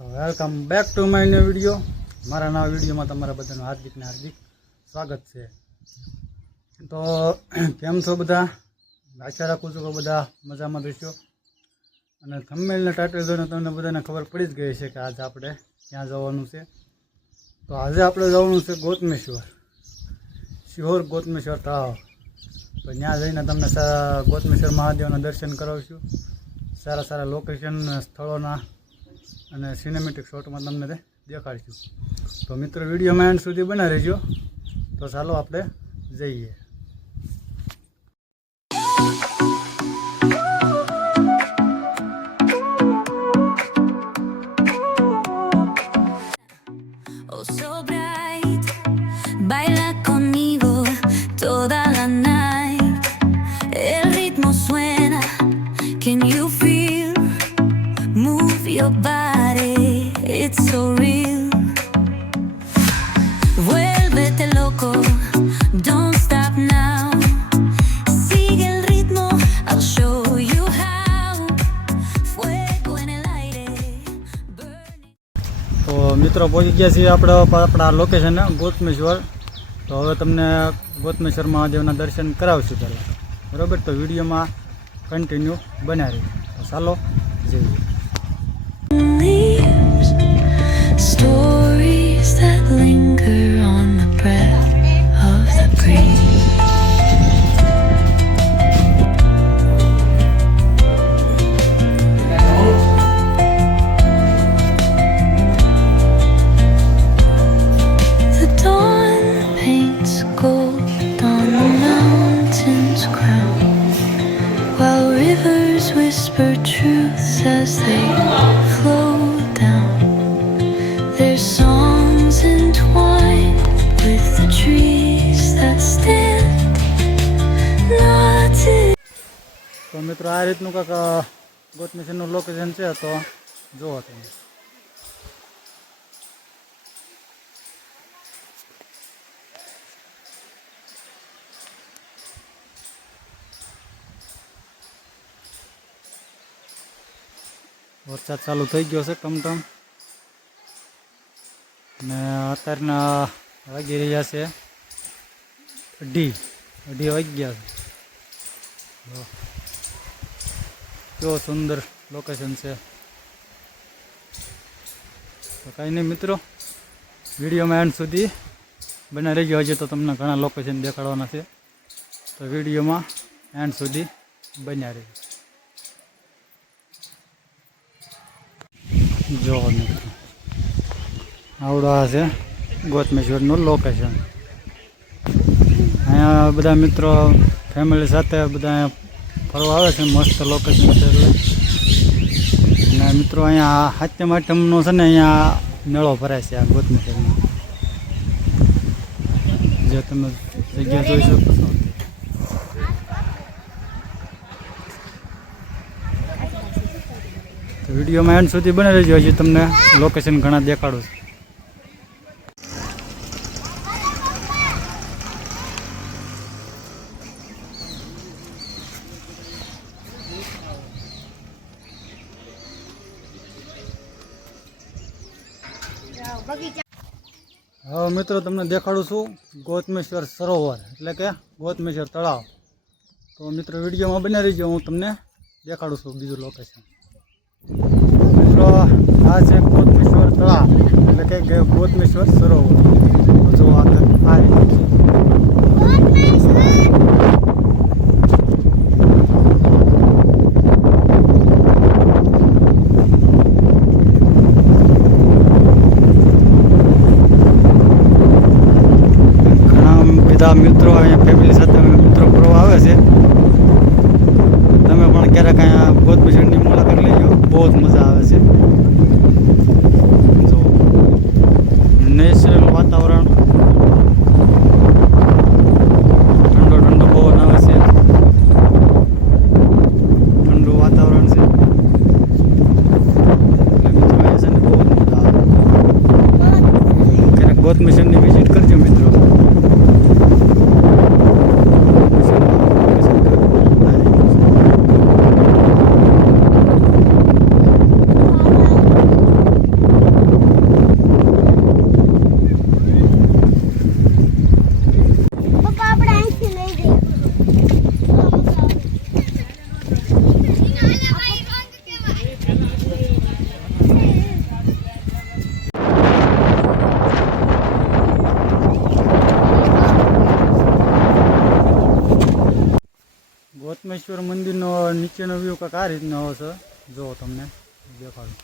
Welcome back to my new video મારા નવા વિડીયોમાં તમારા બધાનું હાર્દિક ને હાર્દિક સ્વાગત છે. તો કેમ છો બધા? આશા રાખું છું કે બધા મજામાં રહેશો અને થંબમેલને ટાઇટલ જોઈને તમને બધાને ખબર પડી જ ગઈ છે કે આજે આપણે ક્યાં જવાનું છે. તો આજે આપણે જવાનું છે ગોતમેશ્વર. શિહોર ગોતમેશ્વર તળાવ તો ત્યાં જઈને તમને ગોતમેશ્વર મહાદેવના દર્શન કરાવશું. સારા સારા લોકેશન સ્થળોના અને સિનેમેટિક શોટમાં તમને તે દેખાડીશું. તો મિત્રો વિડીયોમાં એન્ડ સુધી બના રહેજો. તો ચાલો આપણે જઈએ. Oh, so It's so real. Vuélvete loco. તો મિત્રો, પહોંચી ગયા છીએ આપણે આપણા લોકેશન ગોતમેશ્વર. તો હવે તમને ગોતમેશ્વર મહાદેવના દર્શન કરાવશું પહેલાં. બરાબર? તો વિડીયોમાં કન્ટિન્યુ તો ચાલો linger on the breath of the breeze. The dawn paints gold on the mountain's crown. While rivers whisper truths as they flow તો મિત્રો આ રીતનું કાંક ગોત ગોતમેશ્વરનું લોકેશન છે તો જુઓ તમે. વરસાદ ચાલુ થઈ ગયો છે ટમટમ. ને અત્યારના વાગી રહ્યા છે. અઢી. અઢી વાગી ગયા છે. કેવો સુંદર લોકેશન છે. તો કાંઈ નહીં મિત્રો, વિડીયોમાં એન્ડ સુધી બના ગયો હજી તો તમને ઘણા લોકેશન દેખાડવાના છે. તો વિડીયોમાં એન્ડ સુધી બન્યા રહી જો આવડો આ છે ગોતમેશ્વરનું લોકેશન અહીંયા બધા મિત્રો ફેમિલી સાથે બધા અહીંયા ફરવા આવે છે, મસ્ત લોકેશન છે અને મિત્રો અહીંયા હાથમ આઠમનો છે ને અહીંયા મેળો ભરાય છે આ ગોતમેશ્વરમાં જે તમે જગ્યા જોઈ શકો છો. વિડીયોમાં એન્ડ સુધી બને રહેજો, હજી તમને લોકેશન ઘણા દેખાડું છું. હવે મિત્રો તમને દેખાડું છું ગોતમેશ્વર સરોવર, એટલે કે ગોતમેશ્વર તળાવ. તો મિત્રો, વિડીયોમાં બની રહીજો, હું તમને દેખાડું છું બીજું લોકેશન મિત્રો, આ છે ગોતમેશ્વર તળાવ, એટલે કે ગોતમેશ્વર સરોવર. જો આ રીતનું છે ઘણા બધા મિત્રો અહીંયા ફેમિલી સાથે અમે મિત્રો ફરવા આવે છે તમે પણ ક્યારેક અહીંયા ગોતમિશનની મુલાકાત લેજો બહુ જ મજા આવે છે જો નેચરલ વાતાવરણ ઠંડો ઠંડો પવન આવે છે ઠંડુ વાતાવરણ છે એટલે મિત્રો અહીંયા છે ને બહુ જ મજા આવે ક્યારેક ગોત મિશનની વિઝિટ કરજો મિત્રો ગોતમેશ્વર મંદિરનો નીચેનો વ્યૂ કંઈક આ રીતનો આવે છે જો તમને. દેખાડું.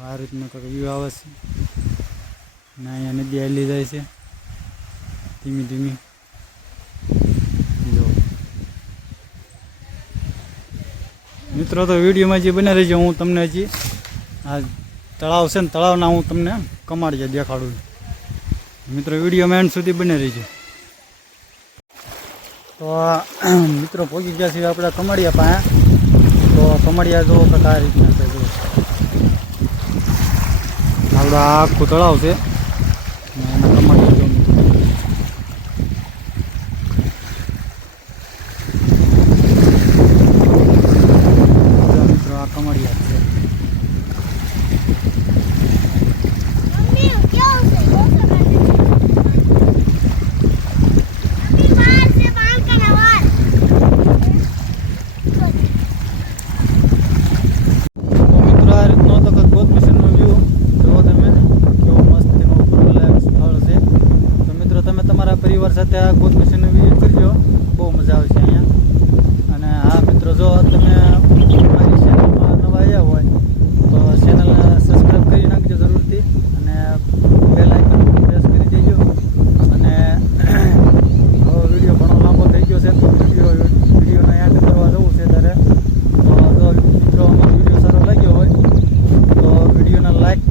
આ રીતનો કંઈક વ્યૂ આવે છે. ને અહીંયા નદી હાલી જાય છે. ધીમી ધીમી. મિત્રો, તો વિડીયોમાં જે બને છે હું તમને હજી આ તળાવ છે ને, તળાવના હું તમને કમાડીએ દેખાડું. મિત્રો વીડિયો મેન સુધી બને રહીજો. તો મિત્રો પહોંચી ગયા છીએ આપણે કમાડિયા પાસે. તો કમાડિયા જો કઈ રીતના છે આપણું આખું તળાવ છે ને એના કમાડિયા જો મિત્રો જો મિત્રો આ કમાડિયા છે મમ્મી કેવું છે જોશો કાઢે મમ્મી વાર છે બાંકના વાર તો મિત્રો આ રીતનો તો કંઈક ગોત મિશનનો વ્યૂ જુઓ તમે કેવો મસ્ત એનો ફરવાલાયક સ્થળ છે તો મિત્રો તમે તમારા પરિવાર સાથે આ ગોત મિશનનો વ્યૂ કરજો. બહુ મજા આવશે અહીંયા. અને હા, મિત્રો, જો તમે મારી ચેનલમાં નવા આવ્યા હોય, તો ચેનલને સબસ્ક્રાઈબ કરી નાખજો જરૂરથી. અને બેલ આઇકન પ્રેસ કરી દેજો. અને વીડિયો ઘણો લાંબો થઈ ગયો છે, તો વીડિયો વિડીયોને યાદ કરવા જવું છે ત્યારે તો જો મિત્રો, અમારો વીડિયો સારો લાગ્યો હોય, તો વિડીયોને લાઈક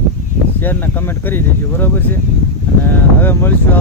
શેર ને કમેન્ટ કરી દેજો. બરાબર છે? અને હવે મળીશું